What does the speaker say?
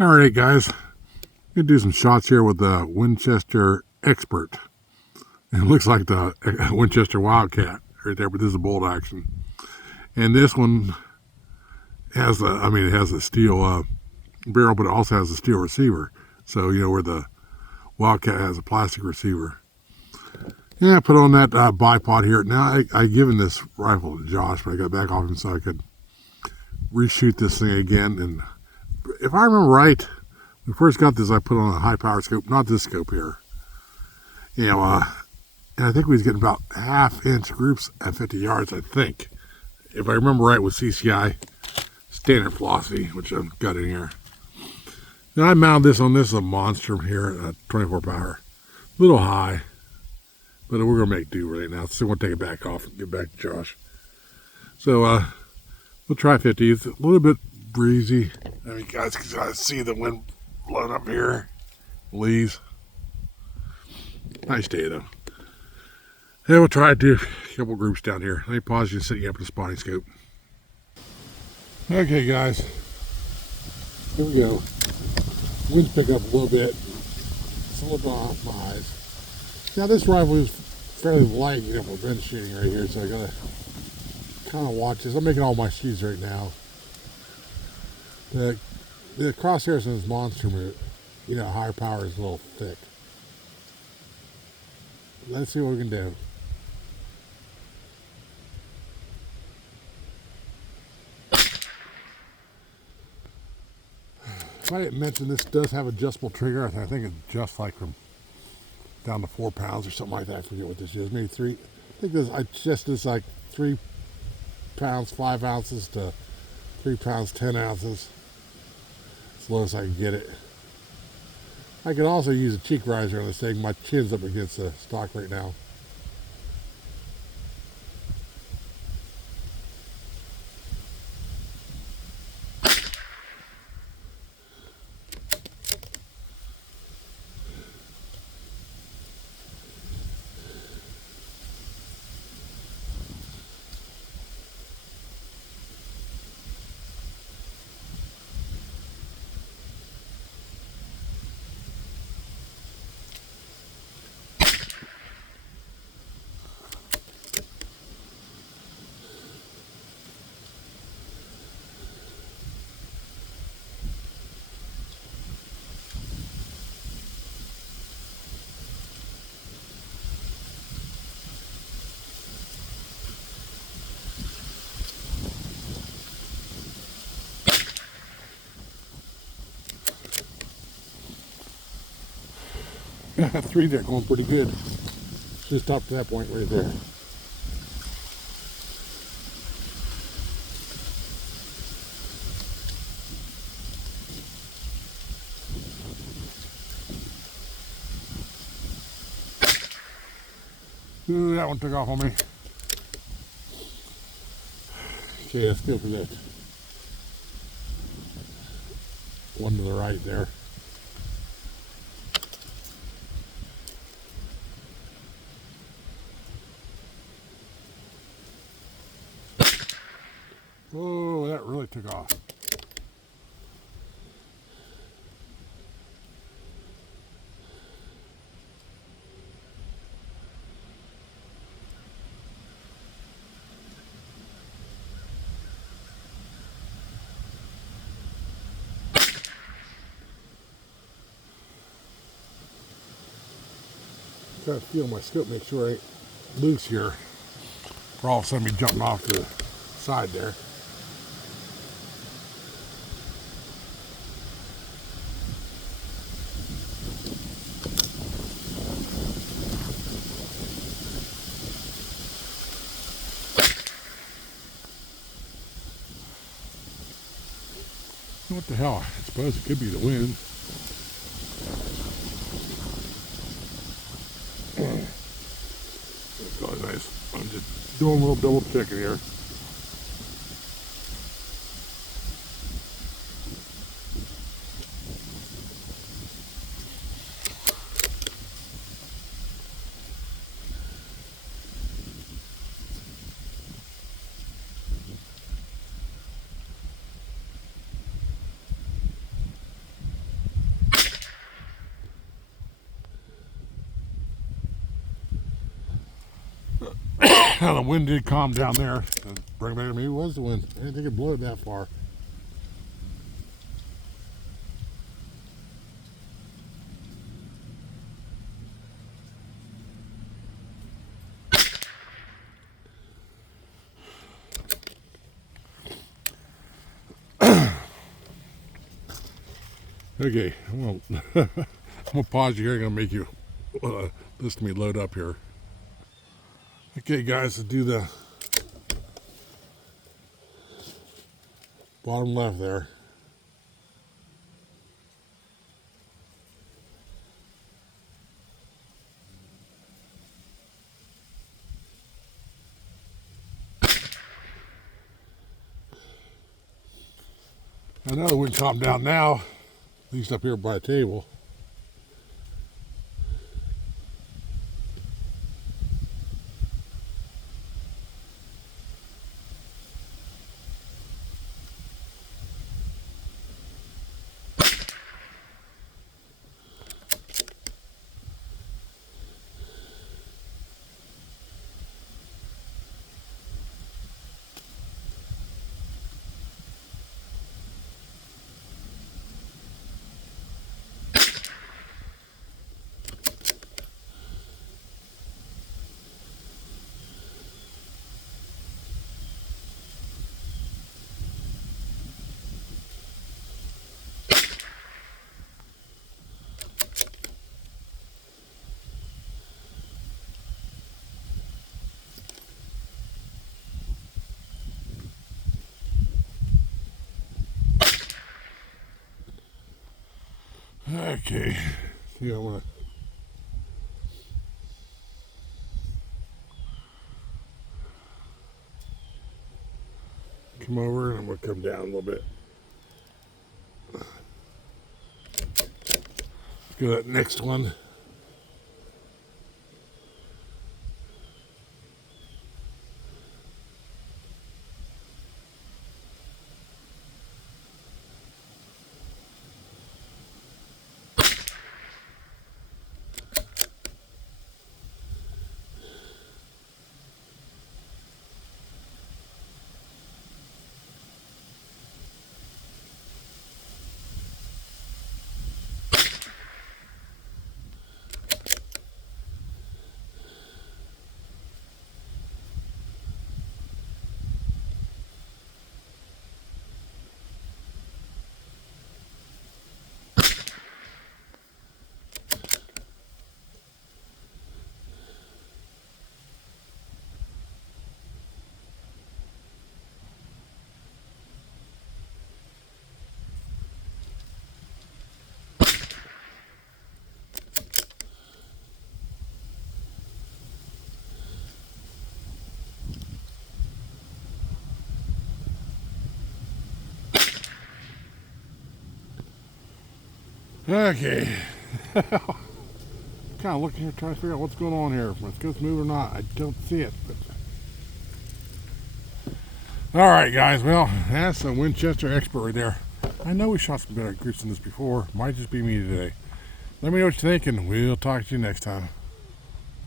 Alright guys, I'm going to do some shots here with the Winchester Xpert. And it looks like the Winchester Wildcat right there, but this is a bolt action. And this one has it has a steel barrel, but it also has a steel receiver. So, you know, where the Wildcat has a plastic receiver. Yeah, I put on that bipod here. Now, I given this rifle to Josh, but I got back off him so I could reshoot this thing again. And if I remember right, when I first got this, I put on a high power scope, not this scope here. You know, and I think we was getting about half-inch groups at 50 yards, I think. If I remember right with CCI standard velocity, which I've got in here. Then I mounted this on this is a monster here at 24 power. A little high, but we're going to make do right now. So we'll take it back off and get back to Josh. So we'll try 50. It's a little bit breezy. I mean, guys can see the wind blowing up here. Leaves. Nice day, though. Yeah, we'll try to do a couple groups down here. Let me pause you and set you up with a spotting scope. Okay, guys. Here we go. Winds pick up a little bit. It's a little bit off my eyes. Now, this rifle is fairly light, you know, for bench shooting right here, so I gotta kind of watch this. I'm making all my shoots right now. The crosshairs in this monster, you know, higher power is a little thick. Let's see what we can do. If I didn't mention, this does have adjustable trigger. I think it adjusts like from down to 4 pounds or something like that. I forget what this is. Maybe 3. I think I adjusted this like 3 pounds 5 ounces to 3 pounds 10 ounces. As low as I can get it. I can also use a cheek riser on this thing. My chin's up against the stock right now. Yeah, 3 there, going pretty good. Just stop to that point right there. Ooh, that one took off on me. Okay, let's go for this. One to the right there. Oh, that really took off. Trying to feel my scope, make sure I ain't loose here. Or all of a sudden be jumping off to the side there. What the hell? I suppose it could be the wind. That's really nice. I'm just doing a little double checking here. The wind did calm down there. Bring back, maybe it was the wind. I didn't think it'd blow it that far. Okay, I'm gonna pause you here. I'm gonna make you listen to me load up here. Okay, guys, to do the bottom left there. I know the wind calmed down now, at least up here by the table. Okay, see, I want to come over and I'm going to come down a little bit. Let's go to that next one. Okay. Kind of looking here, trying to figure out what's going on here. If it's going to move or not, I don't see it. But all right, guys. Well, that's a Winchester Xpert right there. I know we shot some better groups than this before. Might just be me today. Let me know what you think, and we'll talk to you next time.